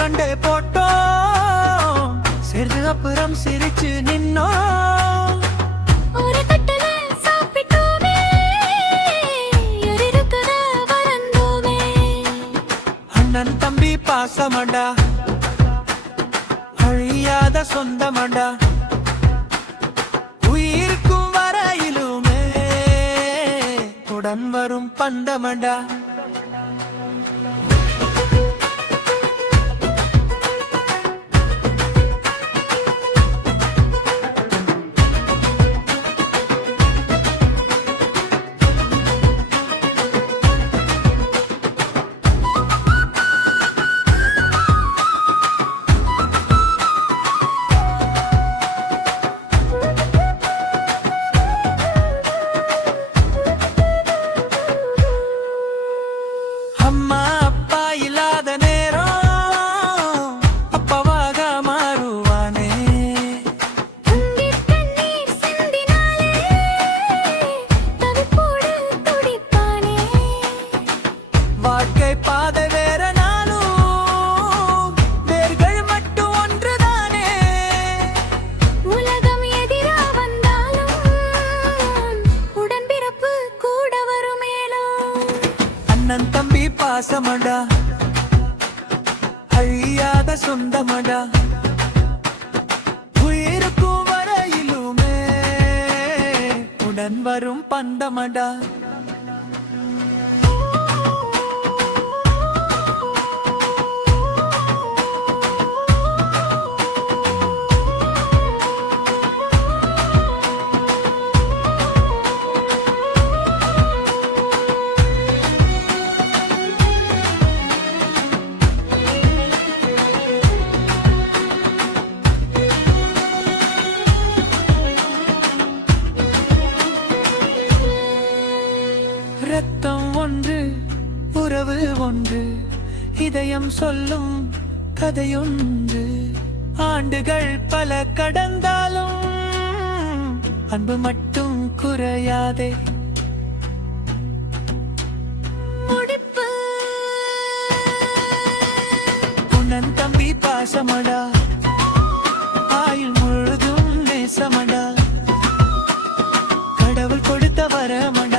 சண்டை போட்டோம், சேர்ந்து அப்புறம் சிரிச்சு நின்னோம். ஒரு தட்டுல சாப்பிட்டோமே, இருக்குத வளர்ந்தோமே. அண்ணன் தம்பி பாசமடா, அழியாத சொந்தமடா, உயிருக்கும் வரையிலுமே உடன் வரும் பண்டமடா. அம்மா அப்பா இல்லாத நேரம் அப்பாவாக மாறுவானே. உன்னில் கண்ணீர் சிந்தினாலே தவிப்போடு துடிப்பானே. வாழ்க்கை பாதை வேற நாளும் வேர்கள் மட்டும் ஒன்றுதானே. உலகம் எதிரா வந்தாலும் உடன்பிறப்பு கூட வருமேலோ. அண்ணன் தம்பி பாசமடா, அழியாத சொந்தமடா, உயிருக்கும் வரையிலுமே உடன் வரும் பந்தமடா. ரத்தம் ஒன்று, உறவு ஒன்று, இதயம் சொல்லும் கதையொன்று. ஆண்டுகள் பல கடந்தாலும் அன்பு மட்டும் குறையாதே. முடிப்பு உன்னன் தம்பி பாசமடா, ஆயுள் முழுதும் நேசமடா, கடவுள் கொடுத்த வரமடா.